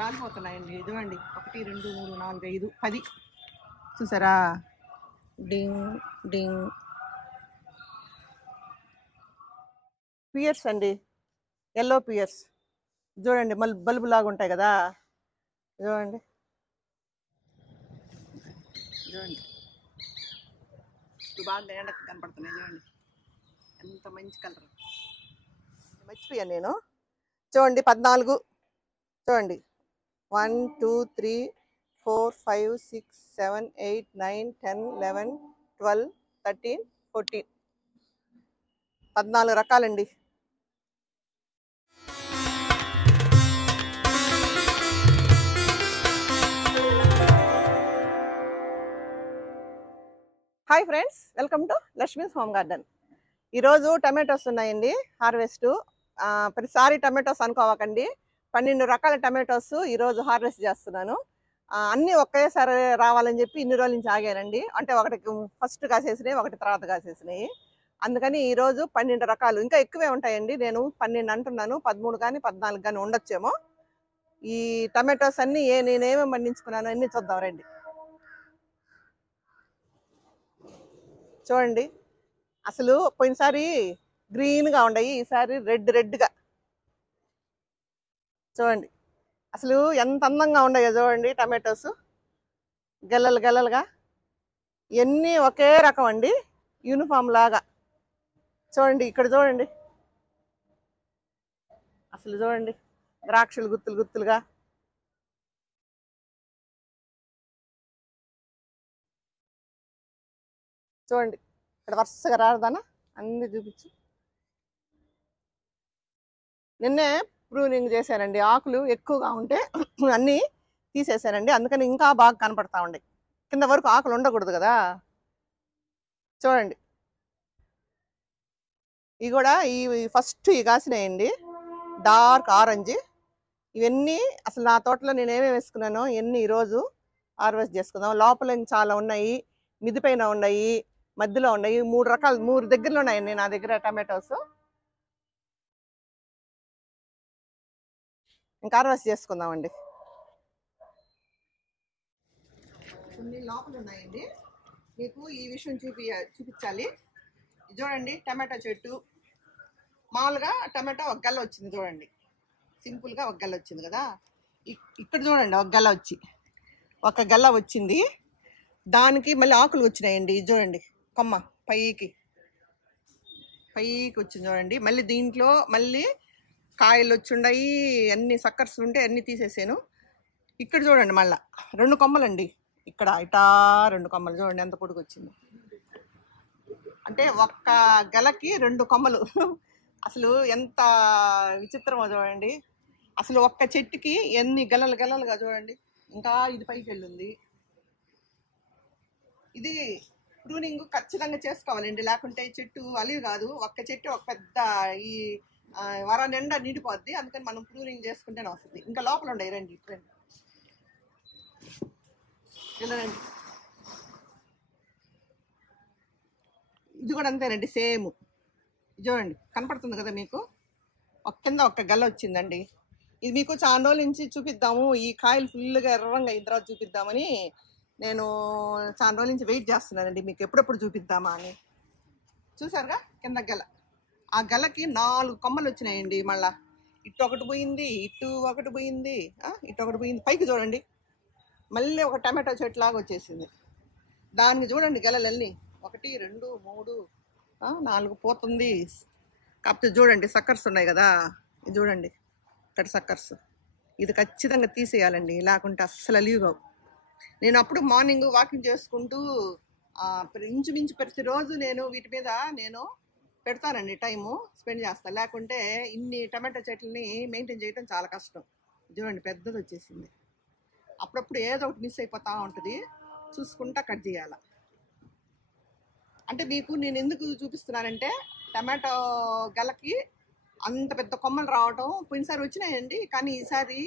రాలిపోతున్నాయండి. ఇదిగోండి 1 2 3 4 5 10 చూసారా? డింగ్ డింగ్ పియర్స్ అండి, ఎల్లో పియర్స్. చూడండి మళ్ళీ బల్బు లాగా ఉంటాయి కదా, చూడండి చూడండి ఇప్పుడు బాగా ఎండకు కనపడుతున్నాయి. చూడండి ఎంత మంచి కలర్. మర్చిపోయాను నేను. చూడండి 14. చూడండి 1 2 3 4 5 6 7 8 9 10 11 12 13 14 14 రకాలండి. Hi friends, welcome to Lakshmi's home garden. ఈరోజు టమాటోస్ ఉన్నాయండి హార్వెస్ట్. ప్రతిసారి టమాటోస్ అనుకోవకండి, 12 రకాల టమాటోస్ ఈరోజు హార్వెస్ట్ చేస్తున్నాను. అన్నీ ఒకేసారి రావాలని చెప్పి ఇన్ని రోజుల నుంచి ఆగానండి. అంటే ఒకటి ఫస్ట్ కాసేసినాయి, ఒకటి తర్వాత కాసేసినాయి. అందుకని ఈరోజు 12 రకాలు, ఇంకా ఎక్కువే ఉంటాయండి. నేను 12 అంటున్నాను, 13 కానీ 14 కానీ ఉండొచ్చేమో. ఈ టమాటోస్ అన్నీ నేనేమేమి పండించుకున్నాను అన్నీ చూద్దాం రండి. చూడండి, అసలు పోయినసారి గ్రీన్గా ఉన్నాయి, ఈసారి రెడ్గా. చూడండి అసలు ఎంత అందంగా ఉన్నాయో చూడండి టమాటోస్, గెల్లలుగా. ఇవన్నీ ఒకే రకం అండి, యూనిఫామ్ లాగా. చూడండి ఇక్కడ చూడండి, అసలు చూడండి ద్రాక్షలు గుత్తులుగా. చూడండి ఇక్కడ వరుసగా రారదానా అన్ని చూపించు. నిన్నే ప్రూనింగ్ చేశానండి, ఆకులు ఎక్కువగా ఉంటే అన్నీ తీసేసానండి. అందుకని ఇంకా బాగా కనపడతా ఉండే, కింద వరకు ఆకులు ఉండకూడదు కదా. చూడండి ఇవి కూడా ఫస్ట్ ఇవి కాసినాయండి, డార్క్ ఆరెంజ్. ఇవన్నీ అసలు నా తోటలో నేను ఏమేమి వేసుకున్నానో ఇవన్నీ ఈరోజు హార్వెస్ట్ చేసుకుందాం. లోపల చాలా ఉన్నాయి, మిదిపైన ఉన్నాయి, మధ్యలో ఉన్నాయి. 3 రకాలు, 3 దగ్గరలో ఉన్నాయండి నా దగ్గర టమాటోస్. ఇంకా హార్వెస్ట్ చేసుకుందామండి. కొన్ని లోపల ఉన్నాయండి, మీకు ఈ విషయం చూపించాలి. చూడండి టమాటా చెట్టు, మామూలుగా టమాటా ఒక గల్ల వచ్చింది చూడండి, సింపుల్గా ఒక గల్ల వచ్చింది కదా. ఇక్కడ చూడండి ఒక గల్ల వచ్చింది, దానికి మళ్ళీ ఆకులు వచ్చినాయండి. చూడండి కొమ్మ పైకి వచ్చింది చూడండి. మళ్ళీ దీంట్లో మళ్ళీ కాయలు వచ్చిండాయి, అన్ని సక్కర్స్ ఉంటే అన్నీ తీసేసాను. ఇక్కడ చూడండి మళ్ళా 2 కొమ్మలండి, ఇక్కడ ఇటా 2 కొమ్మలు. చూడండి ఎంత పొడుగు వచ్చింది, అంటే ఒక్క గెలకి 2 కొమ్మలు. అసలు ఎంత విచిత్రమో చూడండి. అసలు ఒక్క చెట్టుకి ఎన్ని గెలలుగా చూడండి. ఇంకా ఇది పైకి వెళ్ళింది. ఇది ప్రూనింగ్ ఖచ్చితంగా చేసుకోవాలండి, లేకుంటే చెట్టు అలివి కాదు. ఒక్క చెట్టు ఒక పెద్ద ఈ వర నిండా నిండిపోద్ది. అందుకని మనం ప్రూనింగ్ చేసుకుంటేనే వస్తుంది. ఇంకా లోపల ఉండయి రండి, ఇలా రండి. ఇది కూడా అంతేనండి, సేమ్. చూడండి కనపడుతుంది కదా మీకు, కింద ఒక్క గల్ల వచ్చిందండి. ఇది మీకు చాలా రోజుల నుంచి చూపిద్దాము, ఈ కాయలు ఫుల్గా ఎర్రంగా అయిన తర్వాత చూపిద్దామని నేను చాలా రోజుల నుంచి వెయిట్ చేస్తున్నానండి, మీకు ఎప్పుడెప్పుడు చూపిద్దామా అని. చూసారుగా కింద గెల, ఆ గెలకి 4 కొమ్మలు వచ్చినాయండి. మళ్ళా ఇటు ఒకటి పోయింది, ఇటు ఒకటి పోయింది, ఇటు ఒకటి పోయింది. పైకి చూడండి మళ్ళీ ఒక టమాటో చెట్టు లాగా వచ్చేసింది. దానికి చూడండి గెలలన్నీ 1 2 3 4 పోతుంది. కాకపోతే చూడండి సక్కర్స్ ఉన్నాయి కదా, ఇది చూడండి ఇక్కడ సక్కర్స్. ఇది ఖచ్చితంగా తీసేయాలండి, లేకుంటే అస్సలు అలివిగావు. నేను అప్పుడు మార్నింగ్ వాకింగ్ చేసుకుంటూ ఇంచుమించు ప్రతిరోజు నేను వీటి మీద నేను పెడతానండి, టైము స్పెండ్ చేస్తాను. లేకుంటే ఇన్ని టమాటో చెట్లని మెయింటైన్ చేయడం చాలా కష్టం. చూడండి పెద్దది వచ్చేసింది. అప్పుడప్పుడు ఏదో ఒకటి మిస్ అయిపోతూ ఉంటుంది, చూసుకుంటా కట్ చేయాలి. అంటే మీకు నేను ఎందుకు చూపిస్తున్నానంటే, టమాటో గెలకి అంత పెద్ద కొమ్మలు రావటం పోయినసారి వచ్చినాయండి, కానీ ఈసారి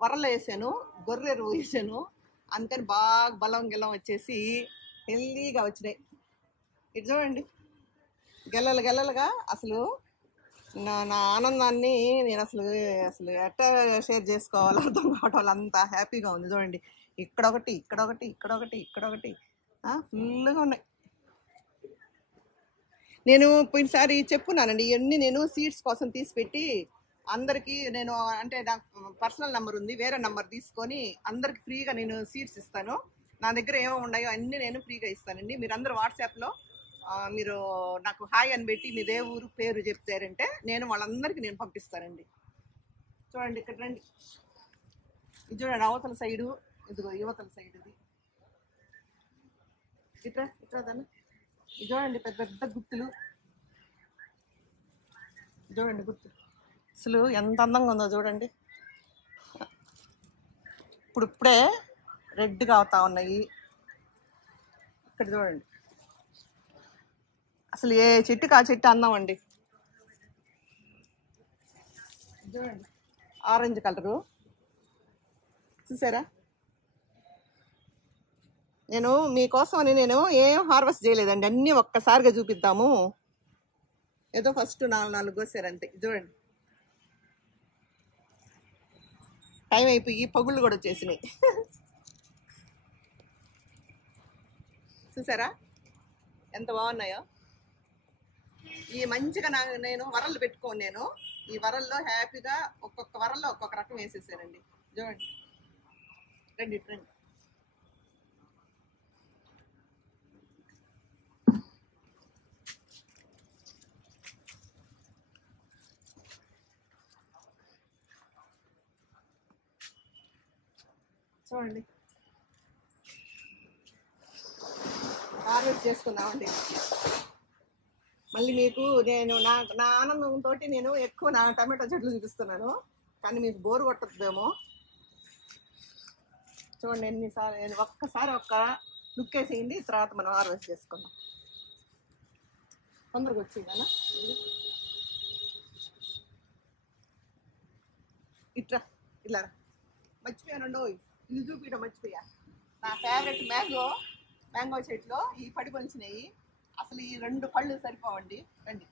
వరలు వేసాను, గొర్రెరు వేసాను. అందుకని బాగా బలం గెలం వచ్చేసి హెల్దీగా వచ్చినాయి. ఇది చూడండి గెల్లలుగా. అసలు నా ఆనందాన్ని నేను అసలు అసలు ఎట్లా షేర్ చేసుకోవాలో అర్థం కావటం అంత హ్యాపీగా ఉంది. చూడండి, ఇక్కడొకటి ఇక్కడొకటి ఇక్కడొకటి ఇక్కడొకటి ఫుల్గా ఉన్నాయి. నేను పోయినసారి చెప్పున్నానండి, ఇవన్నీ నేను సీడ్స్ కోసం తీసిపెట్టి అందరికీ నేను, అంటే నాకు పర్సనల్ నెంబర్ ఉంది, వేరే నెంబర్ తీసుకొని అందరికి ఫ్రీగా నేను సీడ్స్ ఇస్తాను. నా దగ్గర ఏమో ఉన్నాయో అన్నీ నేను ఫ్రీగా ఇస్తానండి. మీరు అందరూ వాట్సాప్లో మీరు నాకు హాయ్ అని పెట్టి మీ ఊరు పేరు చెప్తారంటే నేను వాళ్ళందరికీ నేను పంపిస్తానండి. చూడండి, ఇక్కడ రండి, ఇది చూడండి, అవతల సైడు, ఇదిగో యువతల సైడ్, ఇది ఇట్లా ఇట్లా దాన్ని ఇది చూడండి, పెద్ద పెద్ద గుత్తులు చూడండి, గుర్తు అసలు ఎంత అందంగా ఉందో చూడండి. ఇప్పుడే రెడ్గా అవుతా ఉన్నాయి. ఇక్కడ చూడండి, అసలు ఏ చెట్టుకి ఆ చెట్టు అందం అండి. చూడండి, ఆరెంజ్ కలరు చూసారా. నేను మీకోసం నేను ఏం హార్వెస్ట్ చేయలేదండి, అన్నీ ఒక్కసారిగా చూపిద్దాము. ఏదో ఫస్ట్ 4 కోసారు అంతే. చూడండి, టైం అయిపోయి పగుళ్ళు కూడా వచ్చేసినాయి. చూసారా ఎంత బాగున్నాయో. ఈ మంచిగా నేను వరలు పెట్టుకోను, నేను ఈ వరల్లో హ్యాపీగా ఒక్కొక్క వరల్లో ఒక్కొక్క రకం వేసేసానండి. చూడండి, రండి రండి. చూడండి, హార్వెస్ట్ చేసుకుందామండి. మళ్ళీ మీకు నేను నా ఆనందంతో నేను ఎక్కువ నా టమాటో చెట్లు చూపిస్తున్నాను, కానీ మీకు బోరు కొట్టద్దేమో. చూడండి ఎన్నిసార్లు, ఒక్కసారి ఒక్క లుక్ వేసేయండి, తర్వాత మనం హార్వెస్ట్ చేసుకుందాం. తొందరగా వచ్చిందన్నా, ఇట్లా ఇలా మర్చిపోయానండో, ఇది చూపించడం మర్చిపోయా. నా ఫేవరెట్ మ్యాంగో చెట్లు ఈ పడి పొలిచినాయి. అసలు ఈ 2 పళ్ళు సరిపోవండి. రండి,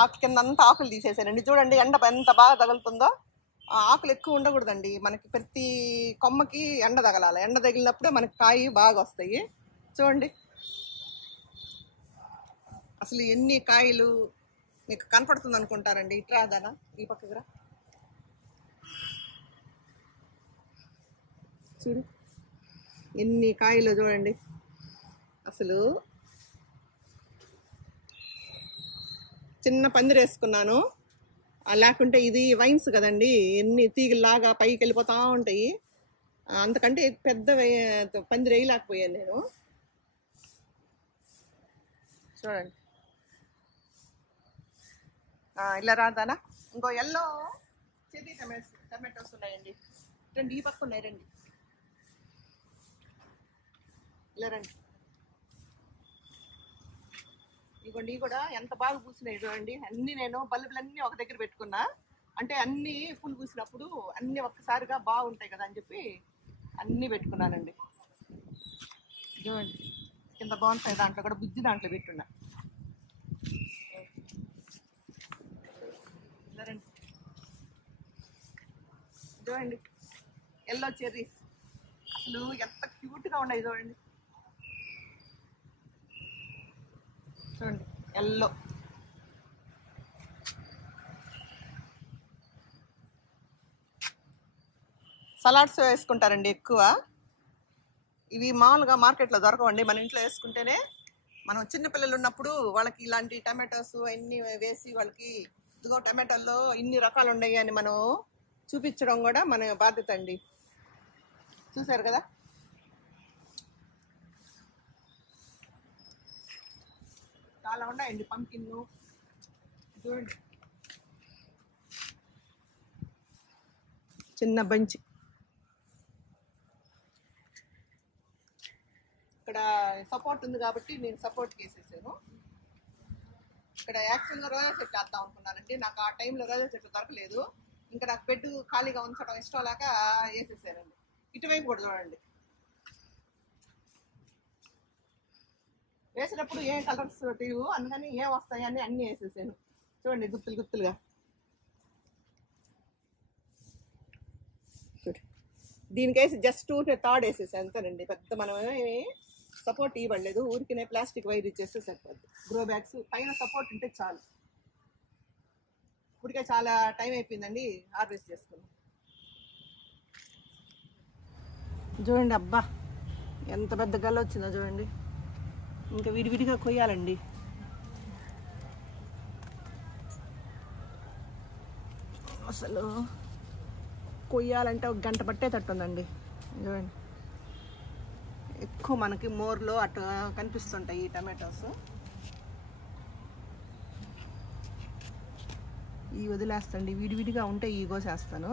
ఆకు కింద అంతా ఆకులు తీసేసానండి. చూడండి ఎండ ఎంత బాగా తగులుతుందో. ఆకులు ఎక్కువ ఉండకూడదండి, మనకి ప్రతి కొమ్మకి ఎండ తగలాలి. ఎండ తగిలినప్పుడే మనకి కాయ బాగా వస్తాయి. చూడండి అసలు ఎన్ని కాయలు మీకు కనపడుతుంది అనుకుంటారండి. ఇట్రా దానా, ఈ పక్కకు రా, చూడు ఎన్ని కాయలు చూడండి. అసలు చిన్న పందిరి వేసుకున్నాను, లేకుంటే ఇది వైన్స్ కదండి, ఎన్ని తీగలాగా పైకి వెళ్ళిపోతూ ఉంటాయి. అంతకంటే పెద్ద పందిరి వేయలేకపోయాను నేను. చూడండి, ఇలా రాదానా. ఇంకో ఎల్లో చెర్రీ టమాటోస్ ఉన్నాయండి. రండి, ఈ పక్క ఉన్నాయి, రండి ఇలా రండి. ఇదిగోండి, ఇవి కూడా ఎంత బాగా పూసినాయి చూడండి. అన్నీ నేను బల్బులన్నీ ఒక దగ్గర పెట్టుకున్నా, అంటే అన్నీ పూలు పూసినప్పుడు అన్నీ ఒక్కసారిగా బాగుంటాయి కదా అని చెప్పి అన్నీ పెట్టుకున్నానండి. చూడండి కింద బాగుంటాయి, దాంట్లో కూడా బుజ్జి దాంట్లో పెట్టున్నా. రండి, చూడండి ఎల్లో చెర్రీస్ అసలు ఎంత క్యూట్గా ఉన్నాయి చూడండి. చూడండి ఎల్లో, సలాడ్స్ వేసుకుంటారండి ఎక్కువ. ఇవి మామూలుగా మార్కెట్లో దొరకవండి, మన ఇంట్లో వేసుకుంటేనే. మనం చిన్నపిల్లలు ఉన్నప్పుడు వాళ్ళకి ఇలాంటి టమాటోస్ అన్నీ వేసి వాళ్ళకి ఇదిగో టమాటోల్లో ఇన్ని రకాలు ఉన్నాయి అని మనం చూపించడం కూడా మన బాధ్యత అండి. చూసారు కదా, చాలా ఉన్నాయండి. పంకిన్ చూడండి, చిన్న బంచి. ఇక్కడ సపోర్ట్ ఉంది కాబట్టి నేను సపోర్ట్కి వేసేసాను. ఇక్కడ యాక్చువల్గా రోజా చెట్లు వేద్దాం అనుకున్నానండి, నాకు ఆ టైంలో రోజా చెట్లు దొరకలేదు. ఇంకా నాకు బెడ్ ఖాళీగా ఉంచడం ఇష్టం లేక వేసేసానండి. ఇటువైపు కూడా చూడండి, వేసినప్పుడు ఏం కలర్స్ తెలియవు, అందుకని ఏం వస్తాయని అన్నీ వేసేసాను. చూడండి గుత్తులు గుత్తులుగా. దీనికేసి జస్ట్ తాడు వేసేసి అంతేనండి. పెద్ద మనం ఏమి సపోర్ట్ ఇవ్వలేదు, ఊరికినే ప్లాస్టిక్ వైర్ ఇచ్చేస్తే సరిపోద్ది. గ్రో బ్యాగ్స్ పైన సపోర్ట్ ఉంటే చాలు. ఇప్పటికే చాలా టైం అయిపోయిందండి హార్వెస్ట్ చేసుకున్నాం. చూడండి అబ్బా ఎంత పెద్ద గల్ల వచ్చిందో చూడండి. ఇంకా విడివిడిగా కొయ్యాలండి. అసలు కొయ్యాలంటే 1 గంట పట్టేటట్టుందండి. చూడండి ఎక్కువ మనకి మోర్లో అటు కనిపిస్తుంటాయి ఈ టమాటోస్. ఈ వదిలేస్తండి, విడివిడిగా ఉంటే ఈ కోసేస్తాను.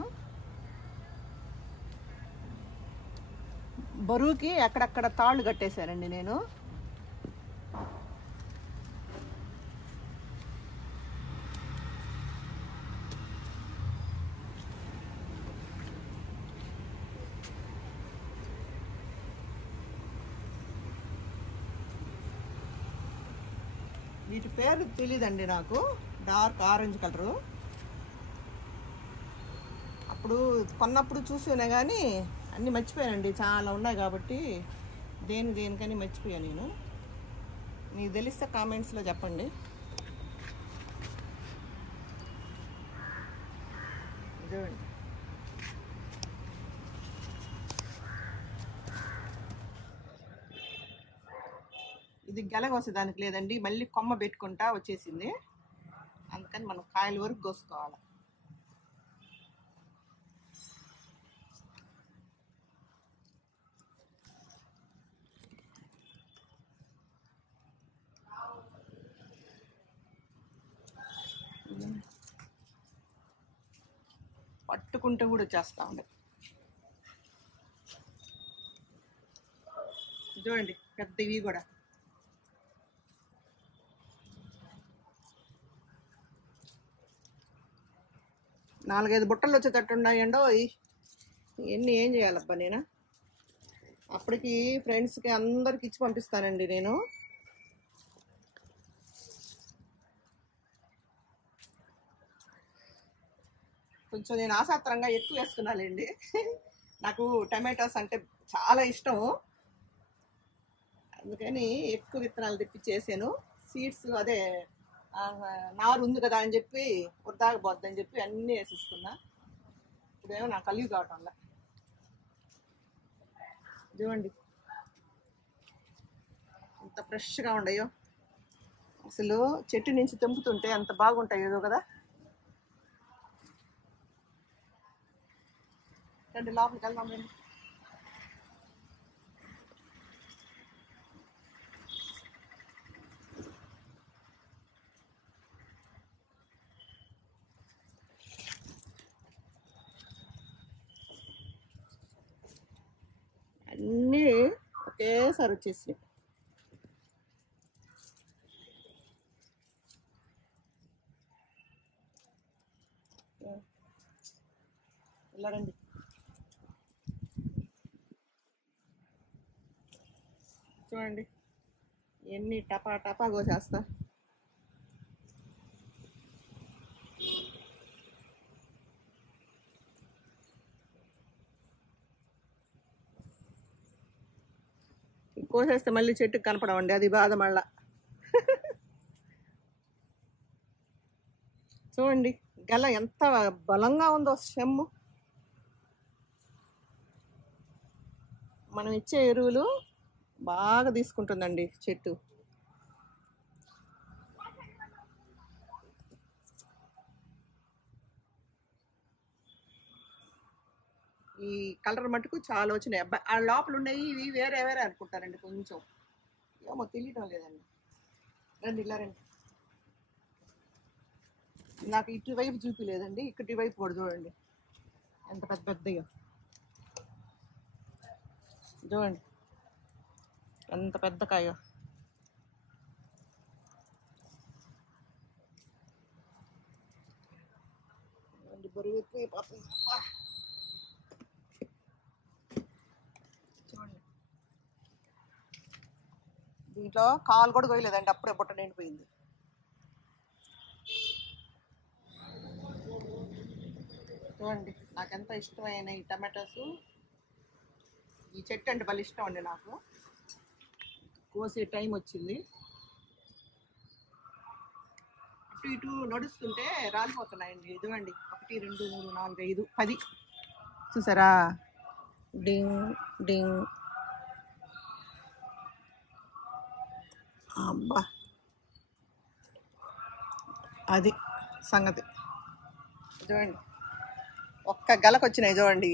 బరువుకి అక్కడక్కడ తాళ్ళు కట్టేశారండి నేను. వీటి పేరు తెలీదండి నాకు. Dark orange colour. అప్పుడు కొన్నప్పుడు చూసినా కానీ అన్నీ మర్చిపోయానండి, చాలా ఉన్నాయి కాబట్టి దేనికని మర్చిపోయాను నేను. మీకు తెలిస్తే కామెంట్స్లో చెప్పండి. ఇదేండి ఇది గెలగోసేదానికి లేదండి, మళ్ళీ కొమ్మ పెట్టుకుంటా వచ్చేసింది. అందుకని మనం కాయల వరకు కోసుకోవాలి. పట్టుకుంటే కూడా వచ్చేస్తా ఉండే. చూడండి పెద్ద ఇవి కూడా. నాలుగైదు బుట్టలు వచ్చేటట్టు ఉన్నాయండో. ఇవన్నీ ఏం చేయాలబ్బా నేను? అప్పటికి ఫ్రెండ్స్కి అందరికి ఇచ్చి పంపిస్తానండి నేను. కొంచెం నేను ఆసాత్రంగా ఎక్కువ వేసుకున్నానండి. నాకు టమాటోస్ అంటే చాలా ఇష్టం, అందుకని ఎక్కువ విత్తనాలు తెప్పించేసాను. సీడ్స్ అదే నారు ఉంది కదా అని చెప్పి వృద్ధాగపోద్దని చెప్పి అన్నీ వేసేసుకున్నా. ఇప్పుడేమో నాకు కలిగి కావటంలా. చూడండి ఎంత ఫ్రెష్గా ఉండయో. అసలు చెట్టు నుంచి తెంపుతుంటే అంత బాగుంటాయో కదా. రండి లోపలికి వెళ్దాం రండి. అన్నీ ఒకేసారి వచ్చేసినాయి. ఇలా రండి. చూడండి ఎన్ని టపా టపా కోసేస్తా. కోసేస్తే మళ్ళీ చెట్టుకు కనపడవండి, అది బాధ మళ్ళా. చూడండి గల ఎంత బలంగా ఉందో స్టెమ్. మనం ఇచ్చే ఎరువులు బాగా తీసుకుంటుందండి చెట్టు. ఈ కలర్ మటుకు చాలా వచ్చినాయి. ఆ లోపల ఉన్నాయి ఇవి వేరే వేరే అనుకుంటారండి, కొంచెం ఏమో తెలియటం లేదండి. రండి ఇలా రండి. నాకు ఇటువైపు చూపిలేదండి, ఇక్కడి వైపు కూడా చూడండి ఎంత పెద్ద పెద్దగా. చూడండి ఎంత పెద్ద కాయ. బరువు ఎక్కువైపోతుంది. చూడండి దీంట్లో కాలు కూడా కొయ్యలేదండి, అప్పుడే బుట్ట నిండిపోయింది. చూడండి నాకు ఎంత ఇష్టమైన ఈ టమాటోస్. ఈ చెట్టు అంటే భలే ఇష్టం అండి నాకు. కోసే టైం వచ్చింది. అటు ఇటు నడుస్తుంటే రాలిపోతున్నాయండి. ఇదిగోండి 1 2 3 4 5 10 చూసారా? డింగ్ డింగ్. అబ్బా అది సంగతి. చూడండి ఒక్క గలకు వచ్చినాయి చూడండి.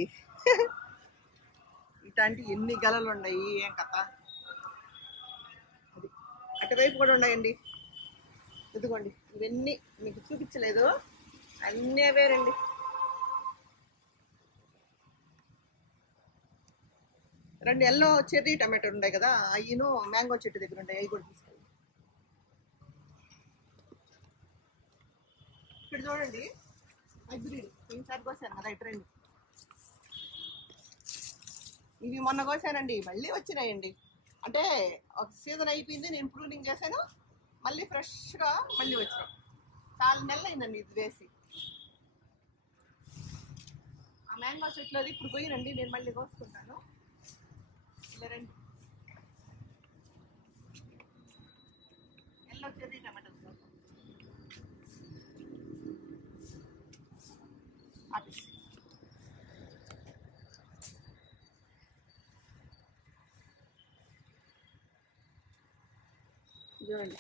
ఇట్లాంటి ఎన్ని గలలు ఉన్నాయి, ఏం కథ. అది అటువైపు కూడా ఉన్నాయండి. ఇదిగోండి ఇవన్నీ మీకు చూపించలేదు, అన్నీ వేరండి. రెండు ఎల్లో చెర్రీ టమాటోలు ఉన్నాయి కదా, అయ్యిను మ్యాంగో చెట్టు దగ్గర ఉంటాయి, అవి కూడా తీసుకెళ్ళి. ఇక్కడ చూడండి హైబ్రిడ్ ఈసారి కోసాను కదా ఇటు రండి. ఇవి మొన్న కోసానండి, మళ్ళీ వచ్చినాయండి. అంటే ఒక సీజన్ అయిపోయింది, నేను ప్రూనింగ్ చేశాను, మళ్ళీ ఫ్రెష్గా మళ్ళీ వచ్చినాం. చాలా నెలలు అయిందండి ఇది వేసి. ఆ మ్యాంగో చెట్లోది ఇప్పుడు పోయినండి, నేను మళ్ళీ కోసుకుంటాను. ఇలా రండి. Yellow cherry tomatoes office. చూడండి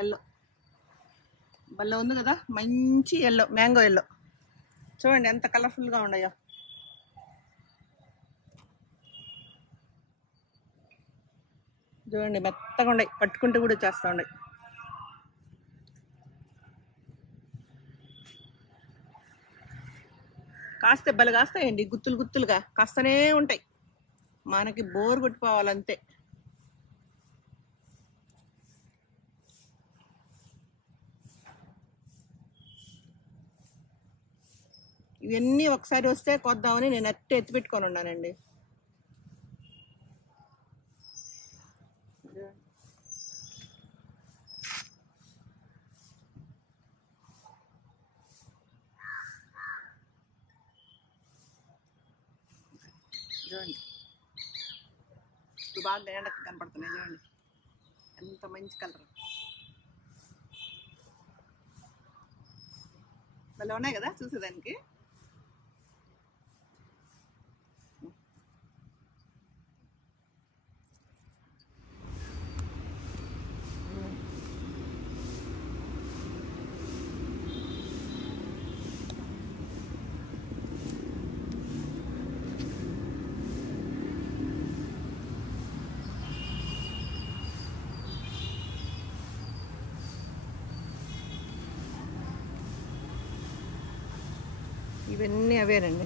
ఎల్లో భలే ఉంది కదా, మంచి ఎల్లో, మ్యాంగో ఎల్లో. చూడండి ఎంత కలర్ఫుల్గా ఉన్నాయో. చూడండి మెత్తగా ఉన్నాయి, పట్టుకుంటూ కూడా చేస్తూ ఉన్నాయి. కాస్తే భలే కాస్తాయండి, గుత్తులు గుత్తులుగా కాస్తనే ఉంటాయి. మనకి బోర్ కొట్టిపోవాలంతే. ఇవన్నీ ఒకసారి వస్తే కొద్దామని నేను అట్టే ఎత్తి పెట్టుకొని ఉన్నానండి. చూడండి ఇప్పుడు బాగా ఎండకు కనపడుతున్నాయి. చూడండి ఎంత మంచి కలర్, భలే ఉన్నాయి కదా చూసేదానికి. ఇవన్నీ అవేనండి.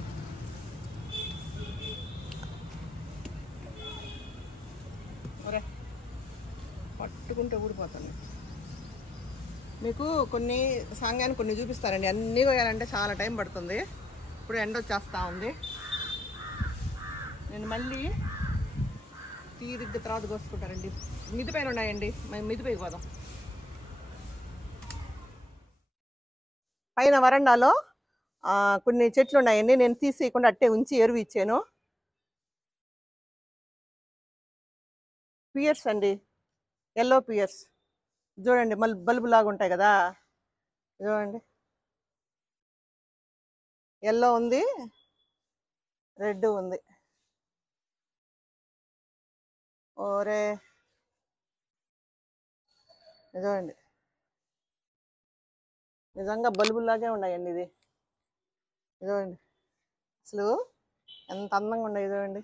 ఒరే పట్టుకుంటే ఊడిపోతుంది. మీకు కొన్ని సాంగాన్ని కొన్ని చూపిస్తారండి, అన్నీ కోయాలంటే చాలా టైం పడుతుంది. ఇప్పుడు ఎండ వచ్చేస్తూ ఉంది, నేను మళ్ళీ తీరిగ్గా తర్వాత కోసుకుంటారండి. మిద్ది పైన ఉన్నాయండి, మేము మిద్ది పైకి పోదాం. పైన వరండాలో కొన్ని చెట్లు ఉన్నాయండి, నేను తీసేయకుండా అట్టే ఉంచి ఎరువు ఇచ్చాను. పియర్స్ అండి, ఎల్లో పియర్స్. చూడండి మళ్ళీ బల్బు లాగా ఉంటాయి కదా. చూడండి ఎల్లో ఉంది, రెడ్ ఉంది. ఓరే చూడండి నిజంగా బల్బులాగే ఉన్నాయండి. ఇది చూడండి అసలు ఎంత అందంగా ఉన్నాయి. చూడండి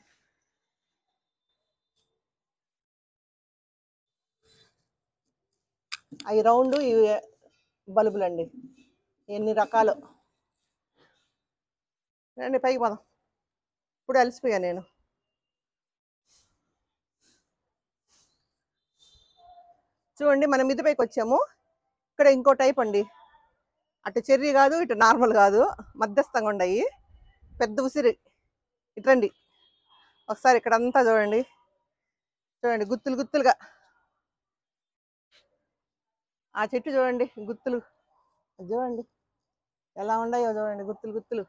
అవి రౌండ్, ఇవి బల్బులు అండి, ఎన్ని రకాలు. రండి పైకి పోదాం, ఇప్పుడు అలసిపోయా నేను. చూడండి మనం మిద్ది పైకి వచ్చాము. ఇక్కడ ఇంకో టైప్ అండి, అటు చెర్రీ కాదు, ఇటు నార్మల్ కాదు, మధ్యస్థంగా ఉన్నాయి, పెద్ద ఉసిరి. ఇట్రండి ఒకసారి, ఇక్కడంతా చూడండి, చూడండి గుత్తులు గుత్తులుగా ఆ చెట్టు చూడండి గుత్తులు, అది చూడండి ఎలా ఉన్నాయో చూడండి గుత్తులు గుత్తులు.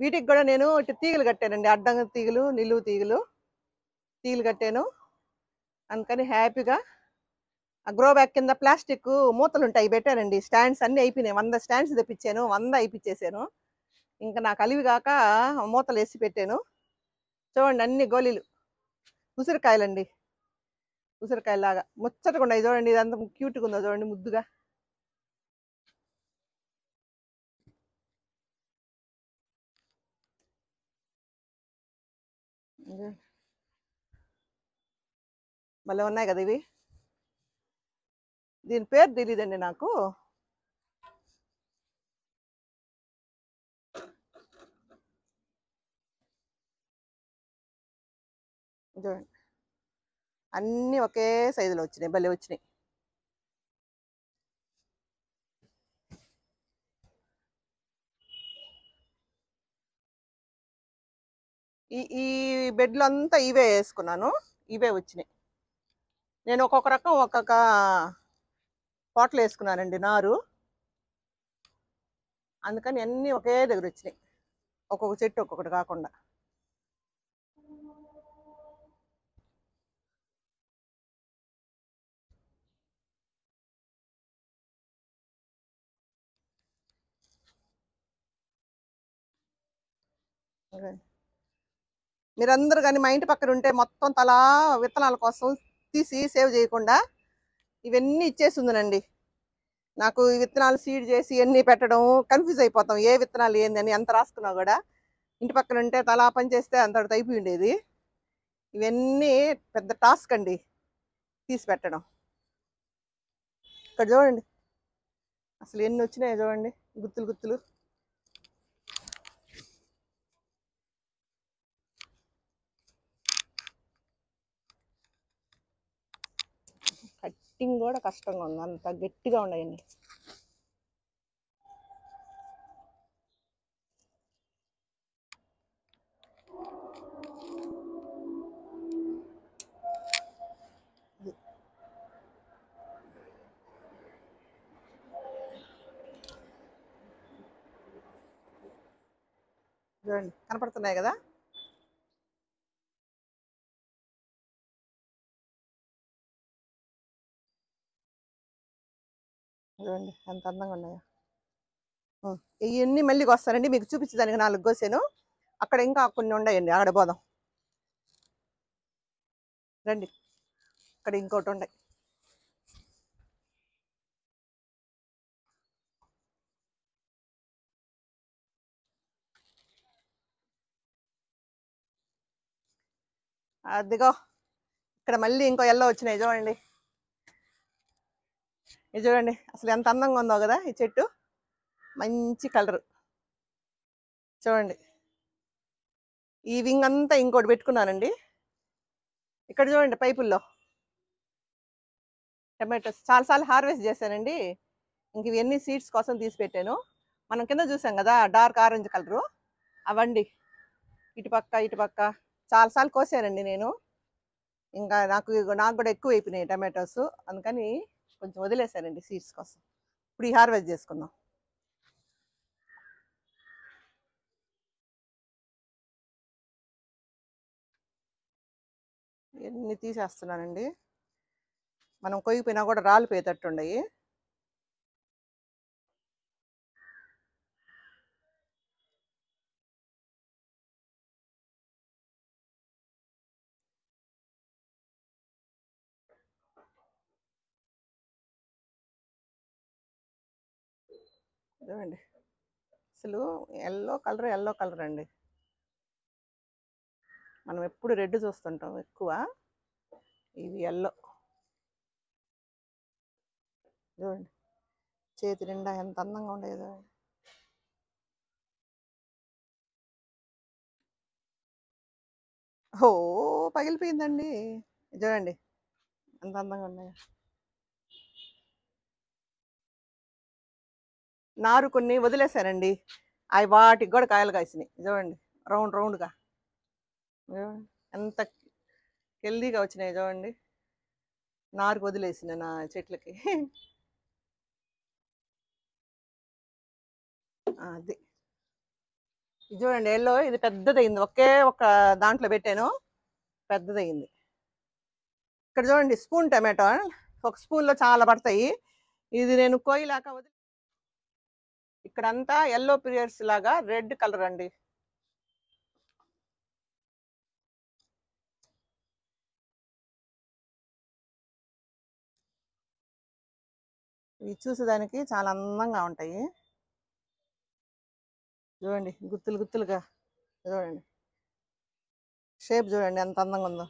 వీటికి కూడా నేను ఇటు తీగలు కట్టానండి, అడ్డంగా తీగలు, నిలువు తీగలు, తీగలు కట్టాను. అందుకని హ్యాపీగా ఆ గ్రో బ్యాగ్ కింద ప్లాస్టిక్ మూతలు ఉంటాయి పెట్టానండి. స్టాండ్స్ అన్ని అయిపోయినాయి, 100 స్టాండ్స్ తెప్పించాను, 100 అయిపించేసాను. ఇంకా నాకు అలివి కాక మూతలు వేసి పెట్టాను. చూడండి అన్ని గోళీలు ఉసిరికాయలండి, ఉసిరికాయలాగా ముచ్చటగా ఉన్నాయి చూడండి. ఇదంతా క్యూట్గా ఉందో చూడండి, ముద్దుగా. భలే ఉన్నాయి కదా ఇవి. దీని పేరు తెలియదండి నాకు. చూడండి అన్నీ ఒకే సైజులో వచ్చినాయి, భలే వచ్చినాయి. ఈ ఈ బెడ్లో అంతా ఇవే వేసుకున్నాను, ఇవే వచ్చినాయి. నేను ఒక్కొక్క రకం ఒక్కొక్క పాటలు వేసుకున్నానండి నారు, అందుకని అన్నీ ఒకే దగ్గర వచ్చినాయి, ఒక్కొక్క చెట్టు ఒక్కొక్కటి కాకుండా. మీరందరూ కానీ మా ఇంటి పక్కన ఉంటే మొత్తం తలా విత్తనాల కోసం తీసి సేవ్ చేయకుండా ఇవన్నీ ఇచ్చేసి ఉందనండి. నాకు ఈ విత్తనాలు సీడ్ చేసి ఇవన్నీ పెట్టడం కన్ఫ్యూజ్ అయిపోతాం, ఏ విత్తనాలు ఏంది అని ఎంత రాసుకున్నా కూడా. ఇంటి పక్కన ఉంటే తలా పని చేస్తే అంతటితో అయిపోయి ఉండేది. ఇవన్నీ పెద్ద టాస్క్ అండి తీసి పెట్టడం. ఇక్కడ చూడండి అసలు ఎన్ని వచ్చినాయో చూడండి, గుత్తులు గుత్తులు. కట్టింగ్ కూడా కష్టంగా ఉంది, అంత గట్టిగా ఉన్నాయండి. చూడండి కనపడుతున్నాయి కదా. చూడండి ఎంత అందంగా ఉన్నాయో. ఇవన్నీ మళ్ళీ వస్తానండి మీకు చూపించడానికి, 4 కోసాను. అక్కడ ఇంకా కొన్ని ఉన్నాయండి, అక్కడ పోదాం రండి. ఇక్కడ ఇంకోటి ఉన్నాయి. అదిగో ఇక్కడ మళ్ళీ ఇంకో ఎల్లో వచ్చినాయి చూడండి. ఇది చూడండి అసలు ఎంత అందంగా ఉందో కదా ఈ చెట్టు, మంచి కలరు. చూడండి ఈ వింగ్ అంతా ఇంకోటి పెట్టుకున్నానండి. ఇక్కడ చూడండి పైపుల్లో టమాటోస్ చాలాసార్లు హార్వెస్ట్ చేశానండి. ఇంక ఇవన్నీ సీడ్స్ కోసం తీసి పెట్టాను. మనం కింద చూసాం కదా డార్క్ ఆరెంజ్ కలరు, అవండి ఇటుపక్క ఇటుపక్క చాలాసార్లు కోసానండి నేను. ఇంకా నాకు కూడా ఎక్కువ అయిపోయినాయి టమాటోస్, అందుకని కొంచెం వదిలేసానండి సీడ్స్ కోసం. ఇప్పుడు ఈ హార్వెస్ట్ చేసుకుందాం. ఇవన్నీ తీసేస్తున్నానండి, మనం కొయ్యిపోయినా కూడా రాలిపోయేటట్టు ఉన్నాయి. చూడండి అసలు ఎల్లో కలర్ అండి. మనం ఎప్పుడు రెడ్ చూస్తుంటాం ఎక్కువ, ఇవి ఎల్లో. చూడండి చేతి నిండా ఎంత అందంగా ఉండేదో. ఓ పగిలిపోయిందండి. చూడండి ఎంత అందంగా ఉన్నాయో. నారు కొన్ని వదిలేసానండి, అవి వాటికి కూడా కాయలు కాసినాయి. చూడండి రౌండ్ రౌండ్గా ఎంత హెల్దీగా వచ్చినాయి చూడండి. నారుకు వదిలేసిన నా చెట్లకి. అది ఇది చూడండి ఎల్లో, ఇది పెద్దదయింది. ఒకే ఒక దాంట్లో పెట్టాను, పెద్దదయింది. ఇక్కడ చూడండి స్పూన్ టమాటో, ఒక స్పూన్లో చాలా పడతాయి. ఇది నేను కోయిలాక వదిలి, ఇక్కడంతా ఎల్లో పీరియడ్స్ లాగా రెడ్ కలర్ అండి. ఇవి చూసేదానికి చాలా అందంగా ఉంటాయి. చూడండి గుత్తులు గుత్తులుగా, చూడండి షేప్ చూడండి ఎంత అందంగా ఉందో.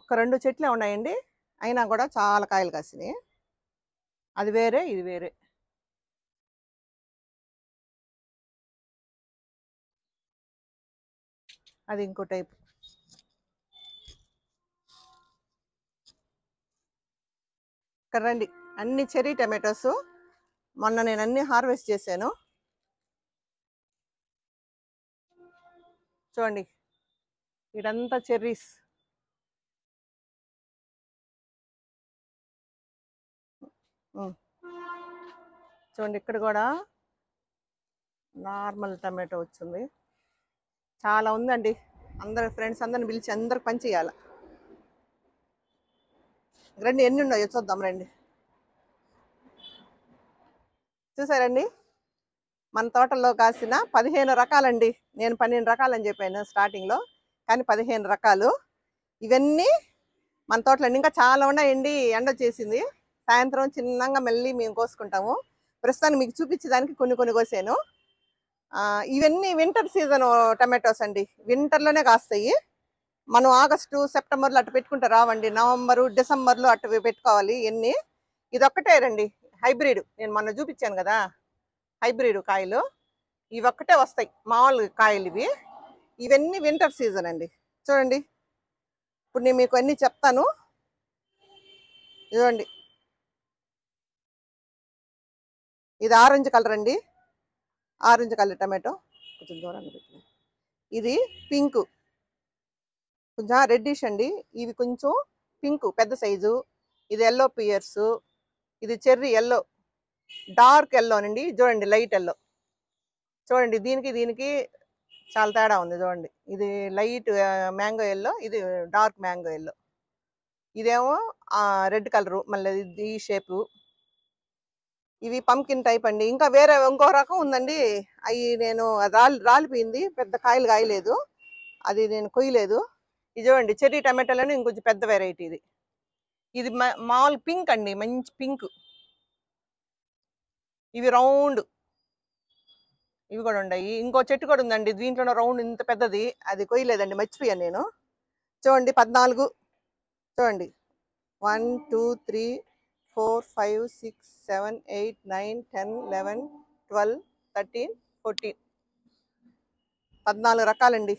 ఒక 2 చెట్లే ఉన్నాయండి, అయినా కూడా చాలా కాయలు కాసినాయి. అది వేరే, ఇది వేరే. అది ఇంకో టైప్. ఇక్కడ రండి, అన్ని చెర్రీ టమాటోస్. మొన్న నేను అన్ని హార్వెస్ట్ చేశాను. చూడండి ఇదంతా చెర్రీస్. చూడండి ఇక్కడ కూడా నార్మల్ టమాటో వచ్చింది. చాలా ఉందండి. అందరు ఫ్రెండ్స్ అందరిని పిలిచి అందరికి పంచేయాలి. రండి ఎన్ని ఉన్నాయో చూద్దాం రండి. చూసారండి మన తోటలో కాసిన 15 రకాలండి. నేను 12 రకాలని చెప్పాను స్టార్టింగ్లో, కానీ 15 రకాలు. ఇవన్నీ మన తోటలో ఇంకా చాలా ఉన్నాయండి. ఎండ వచ్చేసింది, సాయంత్రం చిన్నగా మళ్ళీ మేము కోసుకుంటాము. ప్రస్తుతానికి మీకు చూపించేదానికి కొన్ని కొన్ని కోసాను. ఇవన్నీ వింటర్ సీజన్ టమాటోస్ అండి, వింటర్లోనే కాస్తాయి. మనం ఆగస్టు సెప్టెంబర్లో అటు పెట్టుకుంటే రావండి, నవంబరు డిసెంబర్లో అటు పెట్టుకోవాలి. ఎన్ని ఇదొక్కటే రండి హైబ్రిడ్, నేను మొన్న చూపించాను కదా హైబ్రిడ్ కాయలు. ఇవి ఒక్కటే వస్తాయి మామూలు కాయలు ఇవి. ఇవన్నీ వింటర్ సీజన్ అండి. చూడండి ఇప్పుడు నేను మీకు అన్నీ చెప్తాను. చూడండి ఇది ఆరెంజ్ కలర్ అండి, ఆరెంజ్ కలర్ టమాటో. కొంచెం దూరంగా పెట్టిన. ఇది పింక్, కొంచెం రెడ్డిష్ అండి. ఇవి కొంచెం పింక్ పెద్ద సైజు. ఇది ఎల్లో పియర్స్. ఇది చెర్రీ ఎల్లో, డార్క్ ఎల్లో అండి. చూడండి లైట్ ఎల్లో. చూడండి దీనికి దీనికి చాలా తేడా ఉంది. చూడండి ఇది లైట్ మ్యాంగో ఎల్లో, ఇది డార్క్ మ్యాంగో ఎల్లో. ఇదేమో రెడ్ కలరు, మళ్ళీ ఈ షేపు. ఇవి పంకిన్ టైప్ అండి. ఇంకా వేరే ఇంకో రకం ఉందండి, అవి నేను రాలిపోయింది, పెద్ద కాయలు కాయలేదు, అది నేను కొయ్యలేదు. ఇది చూడండి చెర్రీ టమాటాలోనే ఇంకొంచెం పెద్ద వెరైటీ ఇది. ఇది మామూలు పింక్ అండి, మంచి పింక్. ఇవి రౌండ్, ఇవి కూడా ఉన్నాయి. ఇంకో చెట్టు కూడా ఉందండి దీంట్లో రౌండ్ ఇంత పెద్దది, అది కొయ్యలేదండి, మర్చిపోయాను నేను. చూడండి 14. చూడండి 1 2 3 4 5 6 7 8 9 10 11 12 13 14 14 రకాలండి.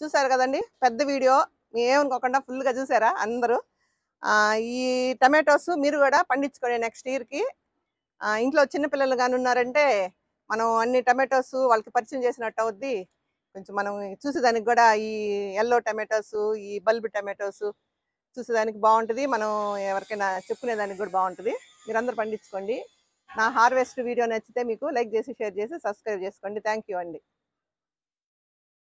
చూసారు కదండి పెద్ద వీడియో, ఏమనుకోకుండా ఫుల్గా చూసారా అందరూ. ఈ టమాటోస్ మీరు కూడా పండించుకోండి నెక్స్ట్ ఇయర్కి. ఇంట్లో చిన్నపిల్లలు కానీ ఉన్నారంటే మనం అన్ని టమాటోస్ వాళ్ళకి పరిచయం చేసినట్టు అవుద్ది. కొంచెం మనం చూసేదానికి కూడా ఈ ఎల్లో టమాటోస్, ఈ బల్బ్ టమాటోస్ చూసేదానికి బాగుంటుంది. మనం ఎవరికైనా చెప్పుకునేదానికి కూడా బాగుంటుంది. మీరందరూ పండించుకోండి. నా హార్వెస్ట్ వీడియో నచ్చితే మీకు లైక్ చేసి, షేర్ చేసి, సబ్స్క్రైబ్ చేసుకోండి. థ్యాంక్ యూ అండి.